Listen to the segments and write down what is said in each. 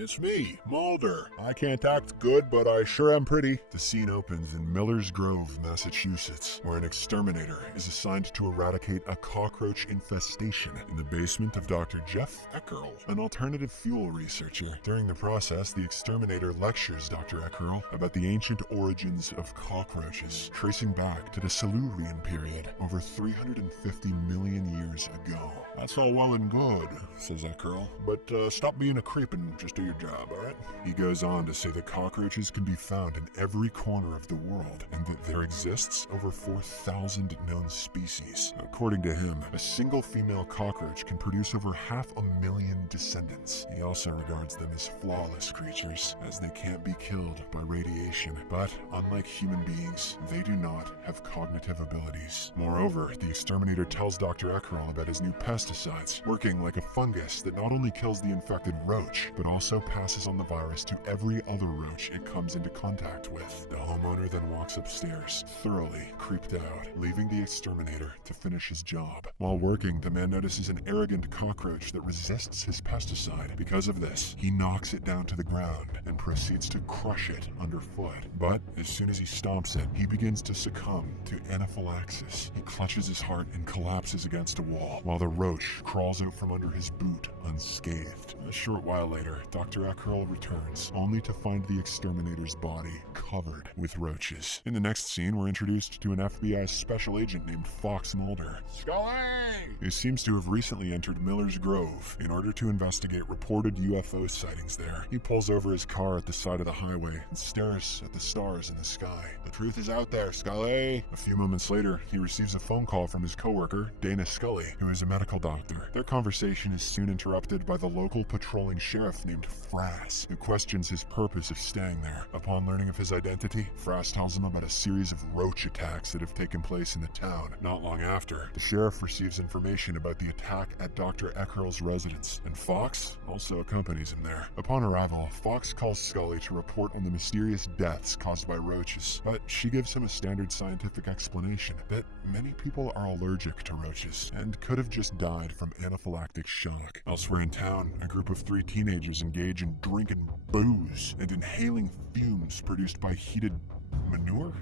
It's me, Mulder. I can't act good, but I sure am pretty. The scene opens in Miller's Grove, Massachusetts, where an exterminator is assigned to eradicate a cockroach infestation in the basement of Dr. Jeff Eckerl, an alternative fuel researcher. During the process, the exterminator lectures Dr. Eckerl about the ancient origins of cockroaches, tracing back to the Silurian period over 350 million years ago. That's all well and good, says Eckerl, but stop being a creep and just do your job, alright? He goes on to say that cockroaches can be found in every corner of the world, and that there exists over 4,000 known species. According to him, a single female cockroach can produce over 500,000 descendants. He also regards them as flawless creatures, as they can't be killed by radiation. But unlike human beings, they do not have cognitive abilities. Moreover, the exterminator tells Dr. Eckerl about his new pesticides, working like a fungus that not only kills the infected roach, but also passes on the virus to every other roach it comes into contact with. The homeowner then walks upstairs, thoroughly creeped out, leaving the exterminator to finish his job. While working, the man notices an arrogant cockroach that resists his pesticide. Because of this, he knocks it down to the ground and proceeds to crush it underfoot. But as soon as he stomps it, he begins to succumb to anaphylaxis. He clutches his heart and collapses against a wall, while the roach crawls out from under his boot unscathed. A short while later, Dr. Eckerl returns, only to find the exterminator's body covered with roaches. In the next scene, we're introduced to an FBI special agent named Fox Mulder, Scully! who seems to have recently entered Miller's Grove in order to investigate reported UFO sightings there. He pulls over his car at the side of the highway and stares at the stars in the sky. The truth is out there, Scully! A few moments later, he receives a phone call from his coworker, Dana Scully, who is a medical doctor. Their conversation is soon interrupted by the local patrolling sheriff named Frass, who questions his purpose of staying there. Upon learning of his identity, Frass tells him about a series of roach attacks that have taken place in the town. Not long after, the sheriff receives information about the attack at Dr. Eckerl's residence, and Fox also accompanies him there. Upon arrival, Fox calls Scully to report on the mysterious deaths caused by roaches, but she gives him a standard scientific explanation that many people are allergic to roaches and could have just died from anaphylactic shock. Elsewhere in town, a group of 3 teenagers engage in drinking booze and inhaling fumes produced by heated manure?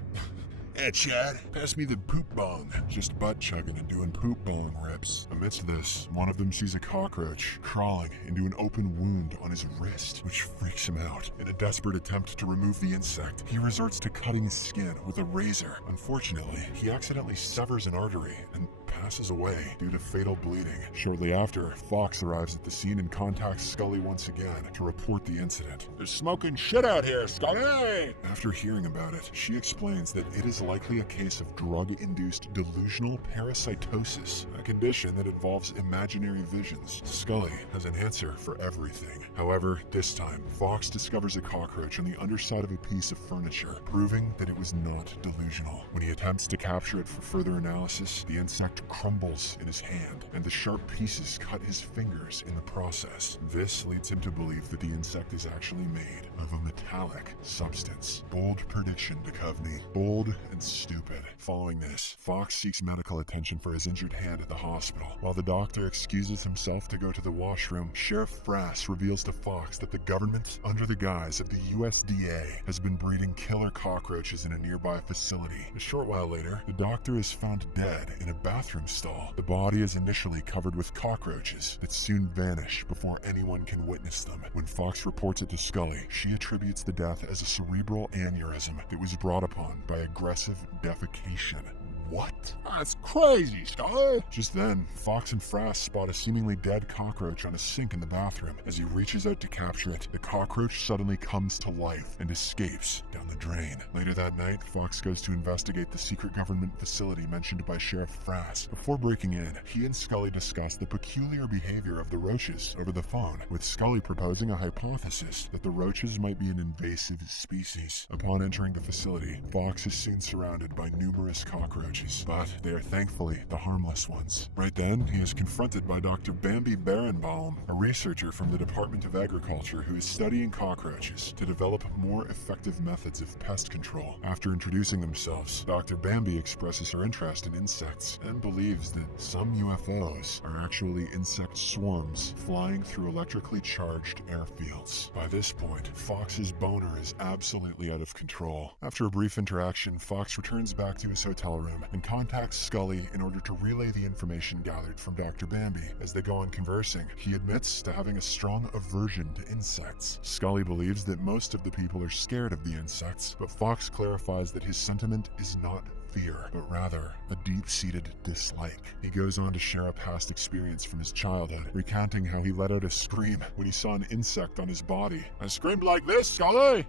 Hey, Chad, pass me the poop bong. Just butt chugging and doing poop bong rips. Amidst this, one of them sees a cockroach crawling into an open wound on his wrist, which freaks him out. In a desperate attempt to remove the insect, he resorts to cutting his skin with a razor. Unfortunately, he accidentally severs an artery and passes away due to fatal bleeding. Shortly after, Fox arrives at the scene and contacts Scully once again to report the incident. There's smoking shit out here, Scully! After hearing about it, she explains that it is likely a case of drug-induced delusional parasitosis, a condition that involves imaginary visions. Scully has an answer for everything. However, this time, Fox discovers a cockroach on the underside of a piece of furniture, proving that it was not delusional. When he attempts to capture it for further analysis, the insect crumbles in his hand, and the sharp pieces cut his fingers in the process. This leads him to believe that the insect is actually made of a metallic substance. Bold prediction, Duchovny. Bold and stupid. Following this, Fox seeks medical attention for his injured hand at the hospital. While the doctor excuses himself to go to the washroom, Sheriff Frass reveals to Fox that the government, under the guise of the USDA, has been breeding killer cockroaches in a nearby facility. A short while later, the doctor is found dead in a bathroom stall. The body is initially covered with cockroaches that soon vanish before anyone can witness them. When Fox reports it to Scully, she attributes the death as a cerebral aneurysm that was brought upon by aggressive defecation. What? That's crazy, Scully! Just then, Fox and Frass spot a seemingly dead cockroach on a sink in the bathroom. As he reaches out to capture it, the cockroach suddenly comes to life and escapes down the drain. Later that night, Fox goes to investigate the secret government facility mentioned by Sheriff Frass. Before breaking in, he and Scully discuss the peculiar behavior of the roaches over the phone, with Scully proposing a hypothesis that the roaches might be an invasive species. Upon entering the facility, Fox is soon surrounded by numerous cockroaches. cockroaches, but they are thankfully the harmless ones. Right then, he is confronted by Dr. Bambi Berenbaum, a researcher from the Department of Agriculture who is studying cockroaches to develop more effective methods of pest control. After introducing themselves, Dr. Bambi expresses her interest in insects and believes that some UFOs are actually insect swarms flying through electrically charged airfields. By this point, Fox's boner is absolutely out of control. After a brief interaction, Fox returns back to his hotel room and contacts Scully in order to relay the information gathered from Dr. Bambi. As they go on conversing, he admits to having a strong aversion to insects. Scully believes that most of the people are scared of the insects, but Fox clarifies that his sentiment is not fear, but rather a deep-seated dislike. He goes on to share a past experience from his childhood, recounting how he let out a scream when he saw an insect on his body. I screamed like this, Scully!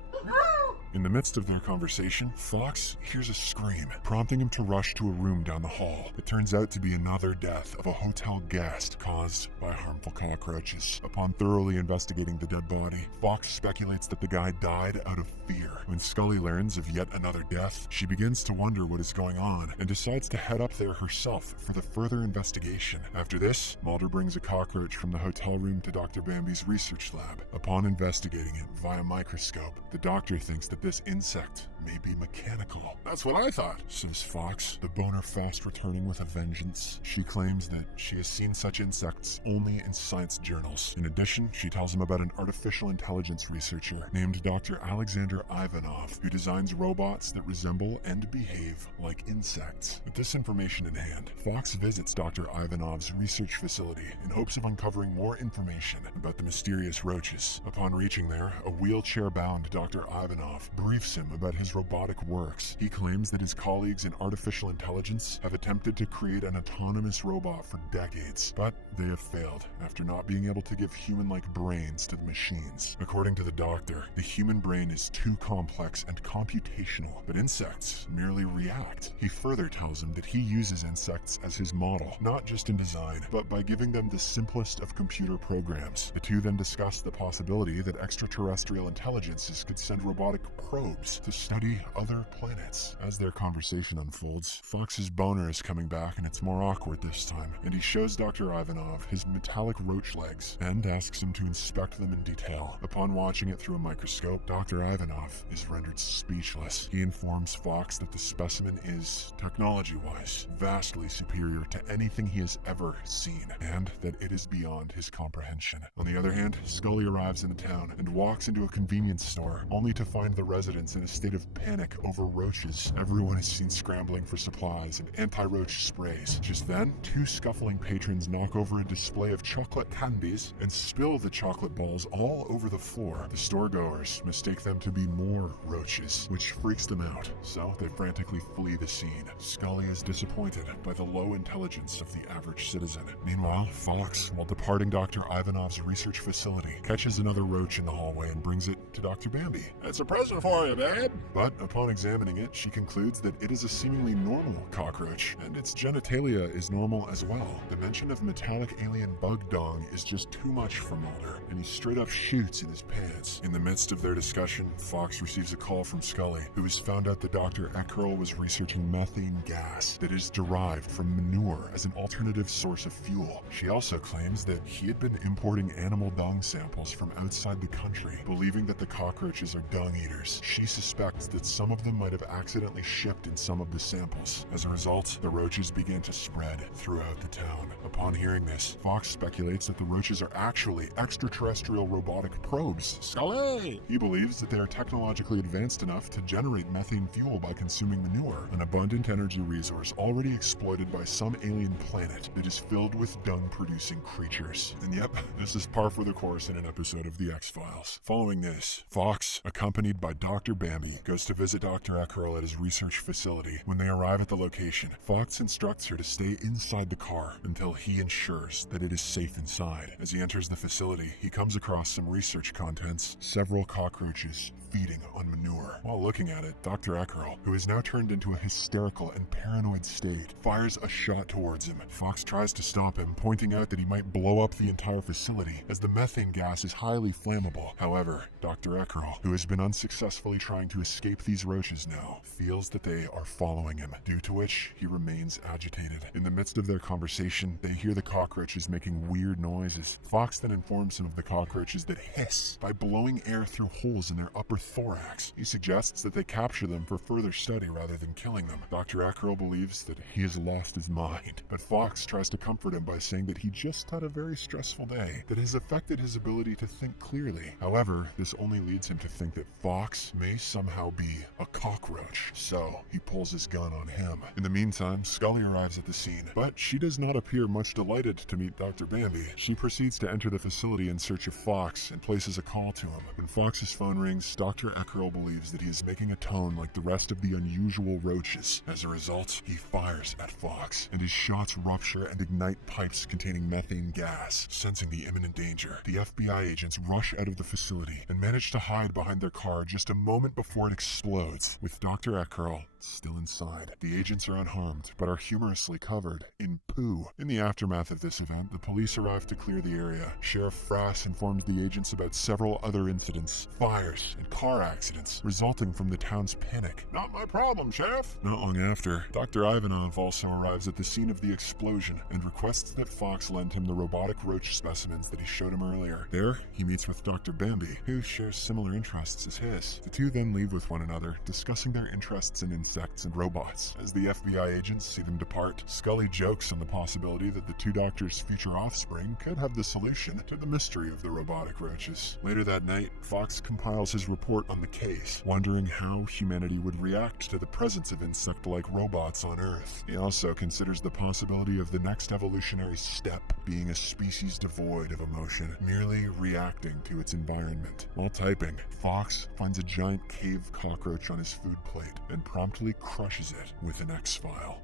In the midst of their conversation, Fox hears a scream, prompting him to rush to a room down the hall. It turns out to be another death of a hotel guest caused by harmful cockroaches. Upon thoroughly investigating the dead body, Fox speculates that the guy died out of fear. When Scully learns of yet another death, she begins to wonder what is going on and decides to head up there herself for the further investigation. After this, Mulder brings a cockroach from the hotel room to Dr. Bambi's research lab. Upon investigating it via microscope, the doctor thinks that this insect may be mechanical. That's what I thought, says Fox, the boner fast returning with a vengeance. She claims that she has seen such insects only in science journals. In addition, she tells him about an artificial intelligence researcher named Dr. Alexander Ivanov, who designs robots that resemble and behave like insects. With this information in hand, Fox visits Dr. Ivanov's research facility in hopes of uncovering more information about the mysterious roaches. Upon reaching there, a wheelchair-bound Dr. Ivanov briefs him about his robotic works. He claims that his colleagues in artificial intelligence have attempted to create an autonomous robot for decades, but they have failed after not being able to give human-like brains to the machines. According to the doctor, the human brain is too complex and computational, but insects merely react. He further tells him that he uses insects as his model, not just in design, but by giving them the simplest of computer programs. The two then discuss the possibility that extraterrestrial intelligences could send robotic probes to study other planets. As their conversation unfolds, Fox's boner is coming back and it's more awkward this time, and he shows Dr. Ivanov his metallic roach legs and asks him to inspect them in detail. Upon watching it through a microscope, Dr. Ivanov is rendered speechless. He informs Fox that the specimen is, technology-wise, vastly superior to anything he has ever seen, and that it is beyond his comprehension. On the other hand, Scully arrives in the town and walks into a convenience store, only to find the residents in a state of panic over roaches. Everyone is seen scrambling for supplies and anti-roach sprays. Just then, two scuffling patrons knock over a display of chocolate candies and spill the chocolate balls all over the floor. The store-goers mistake them to be more roaches, which freaks them out, so they frantically flee the scene. Scully is disappointed by the low intelligence of the average citizen. Meanwhile, Fox, while departing Dr. Ivanov's research facility, catches another roach in the hallway and brings it to Dr. Bambi. It's a present for you, babe. But upon examining it, she concludes that it is a seemingly normal cockroach, and its genitalia is normal as well. The mention of metallic alien bug dong is just too much for Mulder, and he straight up shoots in his pants. In the midst of their discussion, Fox receives a call from Scully, who has found out that Dr. Eckerl was researching methane gas that is derived from manure as an alternative source of fuel. She also claims that he had been importing animal dung samples from outside the country, believing that the cockroaches are dung eaters. She suspects that some of them might have accidentally shipped in some of the samples. As a result, the roaches began to spread throughout the town. Upon hearing this, Fox speculates that the roaches are actually extraterrestrial robotic probes. Scully! He believes that they are technologically advanced enough to generate methane fuel by consuming manure, an abundant energy resource already exploited by some alien planet that is filled with dung-producing creatures. And yep, this is par for the course in an episode of The X-Files. Following this, Fox, accompanied by Dr. Bambi, goes to visit Dr. Eckerl at his research facility. When they arrive at the location, Fox instructs her to stay inside the car until he ensures that it is safe inside. As he enters the facility, he comes across some research contents, several cockroaches feeding on manure. While looking at it, Dr. Eckerl, who is now turned into a hysterical and paranoid state, fires a shot towards him. Fox tries to stop him, pointing out that he might blow up the entire facility, as the methane gas is highly flammable. However, Dr. Eckerl, who has been unsuccessfully trying to escape escape these roaches now, feels that they are following him, due to which he remains agitated. In the midst of their conversation, they hear the cockroaches making weird noises. Fox then informs him of the cockroaches that hiss by blowing air through holes in their upper thorax. He suggests that they capture them for further study rather than killing them. Dr. Eckerl believes that he has lost his mind, but Fox tries to comfort him by saying that he just had a very stressful day that has affected his ability to think clearly. However, this only leads him to think that Fox may somehow be a cockroach, so he pulls his gun on him. In the meantime, Scully arrives at the scene, but she does not appear much delighted to meet Dr. Bambi. She proceeds to enter the facility in search of Fox and places a call to him. When Fox's phone rings, Dr. Eckerl believes that he is making a tone like the rest of the unusual roaches. As a result, he fires at Fox, and his shots rupture and ignite pipes containing methane gas. Sensing the imminent danger, the FBI agents rush out of the facility and manage to hide behind their car just a moment before it explodes, with Dr. Eckerl still inside. The agents are unharmed, but are humorously covered in poo. In the aftermath of this event, the police arrive to clear the area. Sheriff Frass informs the agents about several other incidents, fires, and car accidents resulting from the town's panic. Not my problem, Sheriff. Not long after, Dr. Ivanov also arrives at the scene of the explosion and requests that Fox lend him the robotic roach specimens that he showed him earlier. There, he meets with Dr. Bambi, who shares similar interests as his. The two then leave with one another, discussing their interests in insects and robots. As the FBI agents see them depart, Scully jokes on the possibility that the two doctors' future offspring could have the solution to the mystery of the robotic roaches. Later that night, Fox compiles his report on the case, wondering how humanity would react to the presence of insect-like robots on Earth. He also considers the possibility of the next evolutionary step being a species devoid of emotion, merely reacting to its environment. While typing, Fox finds a giant cave cockroach on his food plate and promptly crushes it with an X-File.